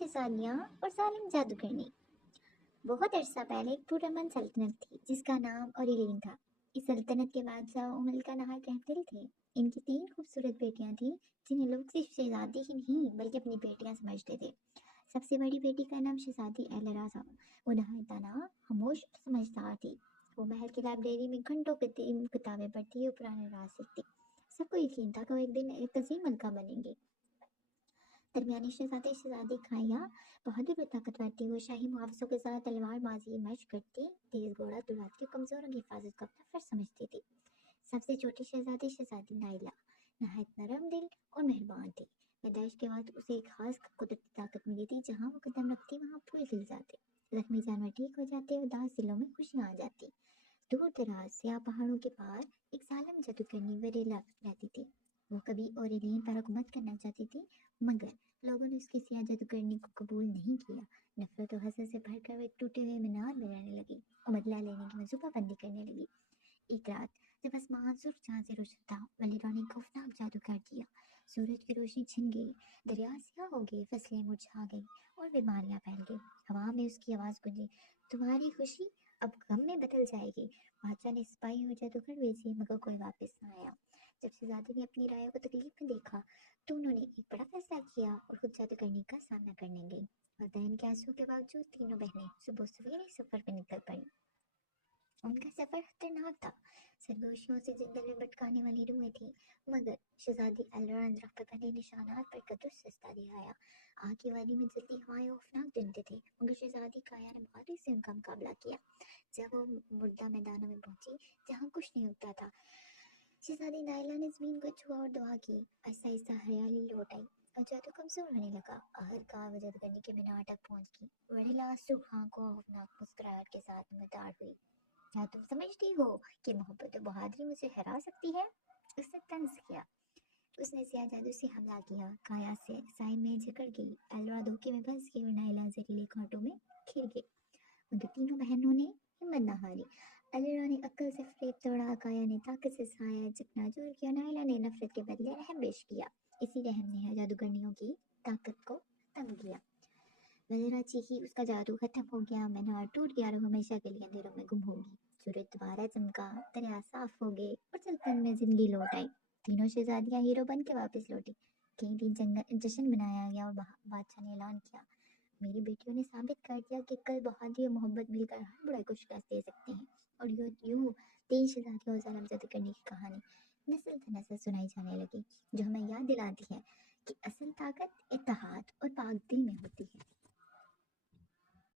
शहजादियाँ और जालिम जादूगरनी। बहुत अरसा पहले एक पुरअमन सल्तनत थी जिसका नाम ओरिलीन था। इस सल्तनत के बादशाह उमल का नहायत रहमदिल थे। इनकी 3 खूबसूरत बेटियां थीं जिन्हें लोग सिर्फ शहजादी ही नहीं बल्कि अपनी बेटियां समझते थे। सबसे बड़ी बेटी का नाम शहजादी एलरा था। वो नहायत दाना, खामोश और समझदार थी। वो महल की लाइब्रेरी में घंटों किताबें पढ़ती और पुराने राज सीखती। सबको यकीन था कि वो एक दिन एक अजीम मलका बनेंगी। दरमियानी शहजादे शहजादी खाया बहादुर और ताकतवर थी। वो शाही मुहावजों के साथ तलवारबाजी मशक करती, तेज घोड़ा दौड़ाती और कमजोरों की हिफाजत को अपना फर्ज समझती थी। सबसे छोटी शहजादी शहजादी नाइला नहायत नरम दिल और मेहरबान थी। पैदाइश के बाद उसे एक खास कुदरती ताकत मिली थी। जहाँ वो कदम रखती वहाँ फूल खिल जाते, जख्मी जानवर ठीक हो जाते और उदास दिलों में खुशियाँ आ जाती। दूर दराज या पहाड़ों के पार एक जालिम जादूगरनी वेरेला रहती थी। वो कभी ओरेलियन पर हुकूमत करना चाहती थी, मगर लोगों ने उसकी सियाह जादूगरनी को कबूल नहीं किया। नफरत और हसद से भरकर वो एक टूटे हुए मीनार में रहने लगी और बदला लेने की मंसूबाबंदी करने लगी। एक रात जब आसमान सुर्ख चांद से रोशन था, वलीरा ने खौफनाक जादू कर दिया। सूरज की रोशनी छिन गई, दरिया सियाह हो गए, फसलें मुरझा गई और बीमारियां फैल गई। हवा में उसकी आवाज गूंजी, तुम्हारी खुशी अब गम में बदल जाएगी। बादशाह ने सिपाही और जादूगर भेजे, मगर कोई वापस न आया। जब शहजादी ने अपनी राय को तकलीफ में देखा तो उन्होंने एक बड़ा फैसला किया और खुद जादूगरनी का सामना करने गई। वतन के आंसू के बावजूद तीनों बहनें सुबह सवेरे सफर पर निकल पड़ी। उनका सफर खतरनाक था। सरगोशियों से जंगल में भटकाने वाली रुएं थी, मगर शहजादी एलरा ने दरख्त पर बने निशानात पर कदर रास्ता दिखाया। आग की वादी में जलती हवाएं खौफनाक दिन थे, मगर शहजादी काया ने बहादुरी से उनका मुकाबला किया। जब वो मुर्दा मैदानों में पहुंची जहाँ कुछ नहीं उगता था, शहजादी नायला ने जमीन को छुआ और दुआ की। आहिस्ता आहिस्ता हरियाली लौट आई और जादू कमजोर होने लगा। आखिरकार वो जादूगरनी के मीनार तक पहुंच गई। वड़ीला सुर्ख आंखों और खौफनाक मुस्कुराहट के साथ नमदार हुई। क्या तुम समझती हो कि मोहब्बत और बहादुरी मुझे हरा सकती है? उसने तंज किया। उसने सियाह जादू से हमला किया। काया से साई में जकड़ गई, एलरा धोखे में फंस गई और नायला जहरीले कांटों में घिर गई। मगर तीनों बहनों ने हिम्मत न हारी। एलरा ने अक्ल से फरेब तोड़ा, काया ने ताकत से साया चकनाचूर किया, नायला ने नफरत के बदले रहम पेश किया। इसी रहम ने जादूगरनियों की ताकत को तंग किया। वजीरा चीखी, उसका जादू खत्म हो गया, मीनार टूट गया और हमेशा के लिए अंधेरों में गुम होगी। सूरज दोबारा चमका, दरिया साफ हो गए और सल्तनत में जिंदगी लौट आई। तीनों शहजादियां हीरो बन के वापस लौटी। कई दिन जश्न मनाया गया और बादशाह ने ऐलान किया, मेरी बेटियों ने साबित कर दिया कि कल बहादुरी और मोहब्बत मिलकर हर बुराई को शिकस्त दे सकते हैं। और यूं 3 शहजादियों और जालिम जादू करने की कहानी नस्ल दर नस्ल सुनाई जाने लगी, जो हमें याद दिलाती है कि असल ताकत इत्तेहाद और पाक दिल में होती है।